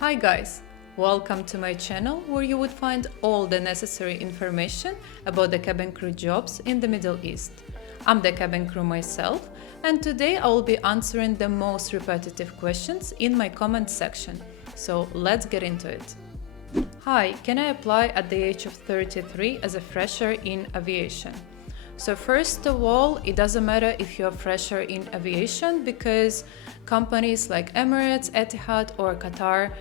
Hi guys, welcome to my channel where you would find all the necessary information about the cabin crew jobs in the Middle East. I'm the cabin crew myself, and today I will be answering the most repetitive questions in my comment section. So let's get into it. Hi, can I apply at the age of 33 as a fresher in aviation? So first of all, it doesn't matter if you're a fresher in aviation because companies like Emirates, Etihad or Qatar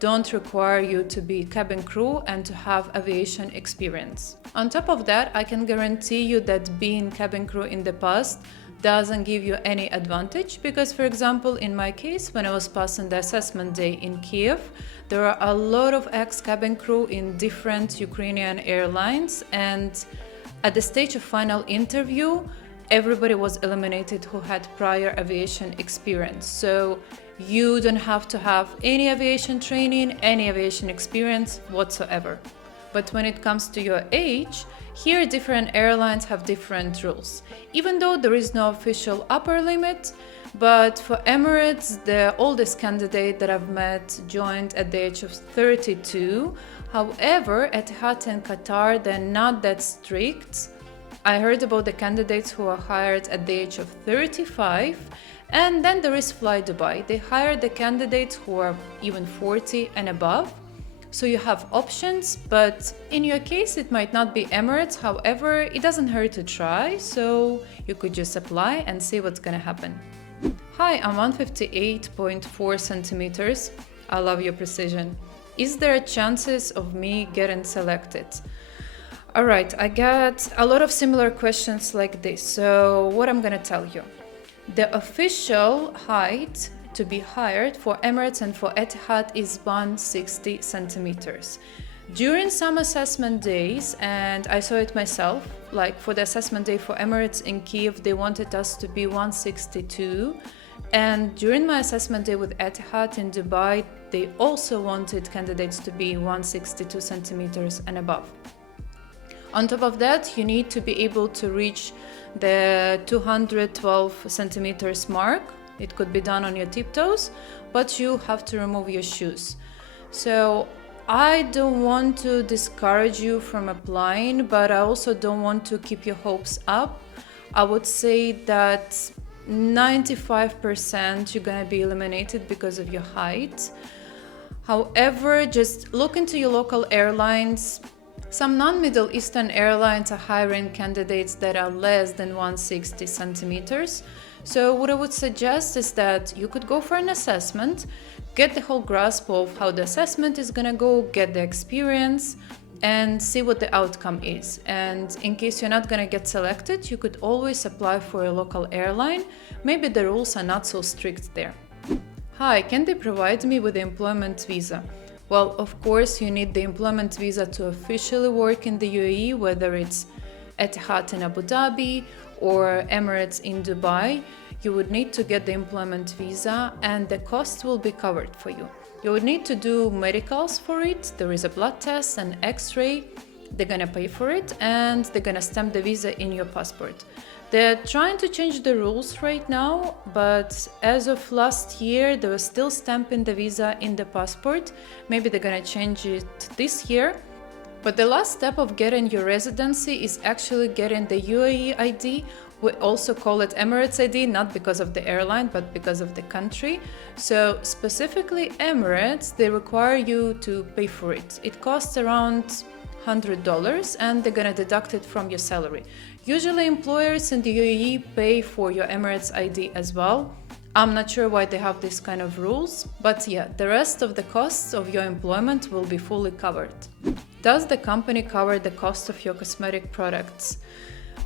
don't require you to be cabin crew and to have aviation experience. On top of that, I can guarantee you that being cabin crew in the past doesn't give you any advantage because, for example, in my case, when I was passing the assessment day in Kiev, there are a lot of ex-cabin crew in different Ukrainian airlines, and at the stage of final interview, everybody was eliminated who had prior aviation experience. So you don't have to have any aviation training, any aviation experience whatsoever. But when it comes to your age, here different airlines have different rules. Even though there is no official upper limit, but for Emirates, the oldest candidate that I've met joined at the age of 32. However, Etihad and Qatar, they're not that strict. I heard about the candidates who are hired at the age of 35, and then there is Flydubai. They hire the candidates who are even 40 and above. So you have options, but in your case, it might not be Emirates. However, it doesn't hurt to try, so you could just apply and see what's gonna happen. Hi, I'm 158.4 centimeters. I love your precision. Is there chances of me getting selected? All right, I got a lot of similar questions like this. So what I'm gonna tell you. The official height to be hired for Emirates and for Etihad is 160 centimeters. During some assessment days, and I saw it myself, like for the assessment day for Emirates in Kiev, they wanted us to be 162. And during my assessment day with Etihad in Dubai, they also wanted candidates to be 162 centimeters and above. On top of that, you need to be able to reach the 212 centimeters mark. It could be done on your tiptoes, but you have to remove your shoes. So I don't want to discourage you from applying, but I also don't want to keep your hopes up. I would say that 95% you're gonna be eliminated because of your height. However, just look into your local airlines. Some non-Middle Eastern airlines are hiring candidates that are less than 160 centimeters. So what I would suggest is that you could go for an assessment, get the whole grasp of how the assessment is gonna go, get the experience, and see what the outcome is. And in case you're not gonna get selected, you could always apply for a local airline. Maybe the rules are not so strict there. Hi, can they provide me with the employment visa? Well, of course, you need the employment visa to officially work in the UAE, whether it's Etihad in Abu Dhabi or Emirates in Dubai. You would need to get the employment visa and the cost will be covered for you. You would need to do medicals for it. There is a blood test and x-ray. They're gonna pay for it and they're gonna stamp the visa in your passport. They're trying to change the rules right now, but as of last year, they were still stamping the visa in the passport. Maybe they're gonna change it this year. But the last step of getting your residency is actually getting the UAE ID. We also call it Emirates ID, not because of the airline, but because of the country. So specifically Emirates, they require you to pay for it. It costs around $100 and they're gonna deduct it from your salary. Usually employers in the UAE pay for your Emirates ID as well. I'm not sure why they have this kind of rules, but yeah, the rest of the costs of your employment will be fully covered. Does the company cover the cost of your cosmetic products?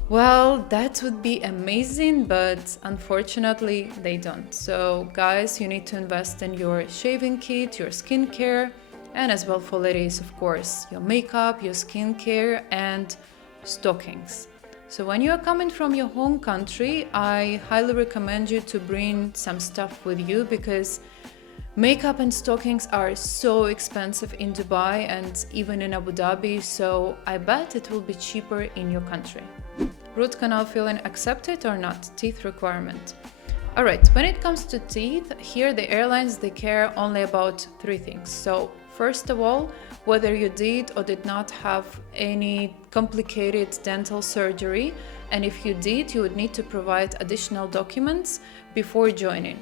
Well, that would be amazing, but unfortunately they don't. So guys, you need to invest in your shaving kit, your skincare, and as well for ladies, of course, your makeup, your skincare, and stockings. So when you are coming from your home country, I highly recommend you to bring some stuff with you because makeup and stockings are so expensive in Dubai and even in Abu Dhabi, so I bet it will be cheaper in your country. Root canal filling accepted or not? Teeth requirement. Alright, when it comes to teeth, here the airlines, they care only about three things. So first of all, whether you did or did not have any complicated dental surgery, and if you did, you would need to provide additional documents before joining.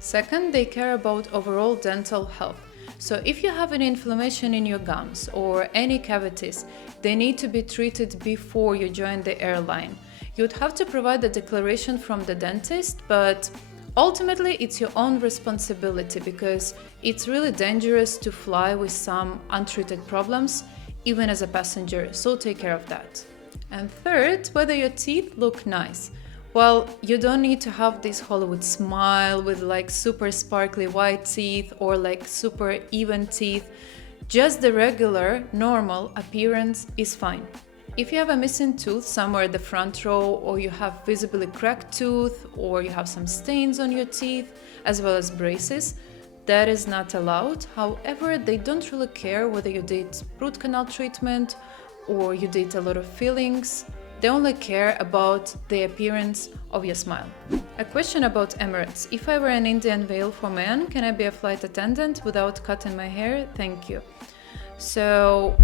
Second, they care about overall dental health. So if you have any inflammation in your gums or any cavities, they need to be treated before you join the airline. You'd have to provide a declaration from the dentist, but ultimately it's your own responsibility because it's really dangerous to fly with some untreated problems, even as a passenger, so take care of that. And third, whether your teeth look nice. Well, you don't need to have this Hollywood smile with like super sparkly white teeth or like super even teeth. Just the regular, normal appearance is fine. If you have a missing tooth somewhere at the front row, or you have visibly cracked tooth, or you have some stains on your teeth, as well as braces, that is not allowed. However, they don't really care whether you did root canal treatment or you did a lot of fillings. They only care about the appearance of your smile. A question about Emirates. If I wear an Indian veil for men, can I be a flight attendant without cutting my hair? Thank you. So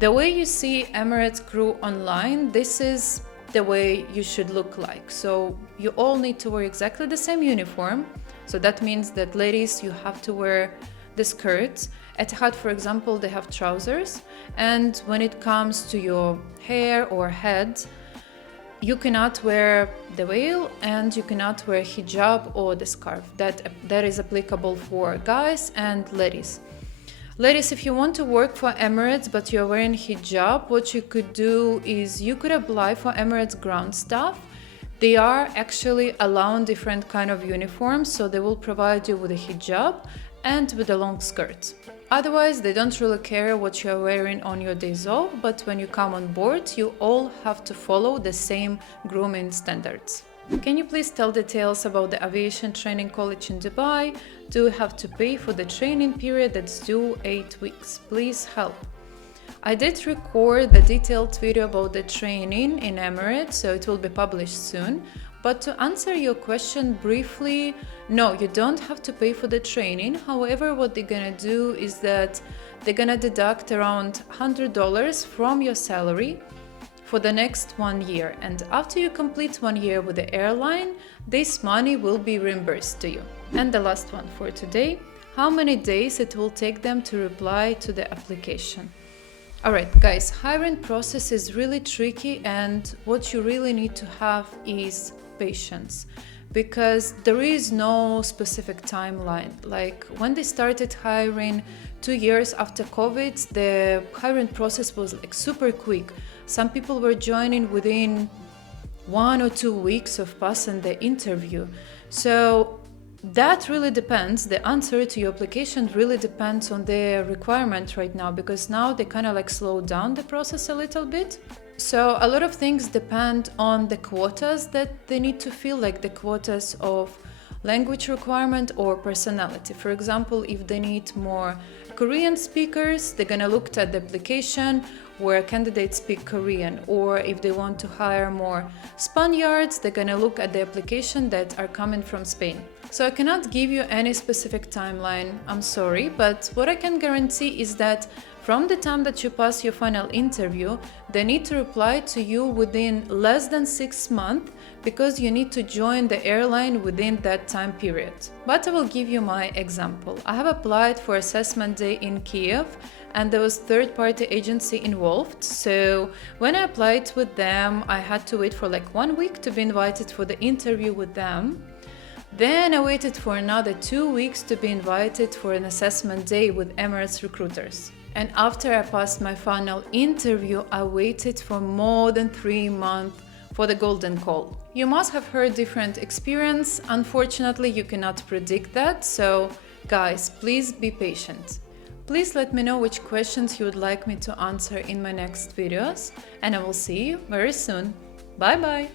the way you see Emirates crew online, this is the way you should look like. So you all need to wear exactly the same uniform. So that means that ladies, you have to wear the skirts. Etihad, for example, they have trousers. And when it comes to your hair or head, you cannot wear the veil and you cannot wear hijab or the scarf. That is applicable for guys and ladies. Ladies, if you want to work for Emirates but you're wearing hijab, what you could do is you could apply for Emirates ground staff. They are actually allowing different kind of uniforms, so they will provide you with a hijab and with a long skirt. Otherwise, they don't really care what you're wearing on your days off, but when you come on board, you all have to follow the same grooming standards. Can you please tell details about the aviation training college in Dubai? Do you have to pay for the training period that's due 8 weeks? Please help. I did record the detailed video about the training in Emirates, so it will be published soon. But to answer your question briefly, no, you don't have to pay for the training. However, what they're gonna do is that they're gonna deduct around $100 from your salary for the next 1 year. And after you complete 1 year with the airline, this money will be reimbursed to you. And the last one for today, how many days it will take them to reply to the application? Alright guys, hiring process is really tricky, and what you really need to have is patience, because there is no specific timeline. Like when they started hiring 2 years after COVID, the hiring process was like super quick. Some people were joining within 1 or 2 weeks of passing the interview. So that really depends. The answer to your application really depends on the requirement right now, because now they kind of like slow down the process a little bit. So a lot of things depend on the quotas that they need to fill, like the quotas of language requirement or personality. For example, if they need more Korean speakers, they're gonna look at the application where candidates speak Korean. Or if they want to hire more Spaniards, they're gonna look at the application that are coming from Spain. So I cannot give you any specific timeline, I'm sorry, but what I can guarantee is that from the time that you pass your final interview, they need to reply to you within less than 6 months, because you need to join the airline within that time period. But I will give you my example. I have applied for assessment day in Kiev, and there was third-party agency involved. So when I applied with them, I had to wait for like 1 week to be invited for the interview with them. Then I waited for another 2 weeks to be invited for an assessment day with Emirates recruiters. And after I passed my final interview, I waited for more than 3 months for the golden call. You must have heard different experience. Unfortunately, you cannot predict that. So guys, please be patient. Please let me know which questions you would like me to answer in my next videos, and I will see you very soon. Bye bye!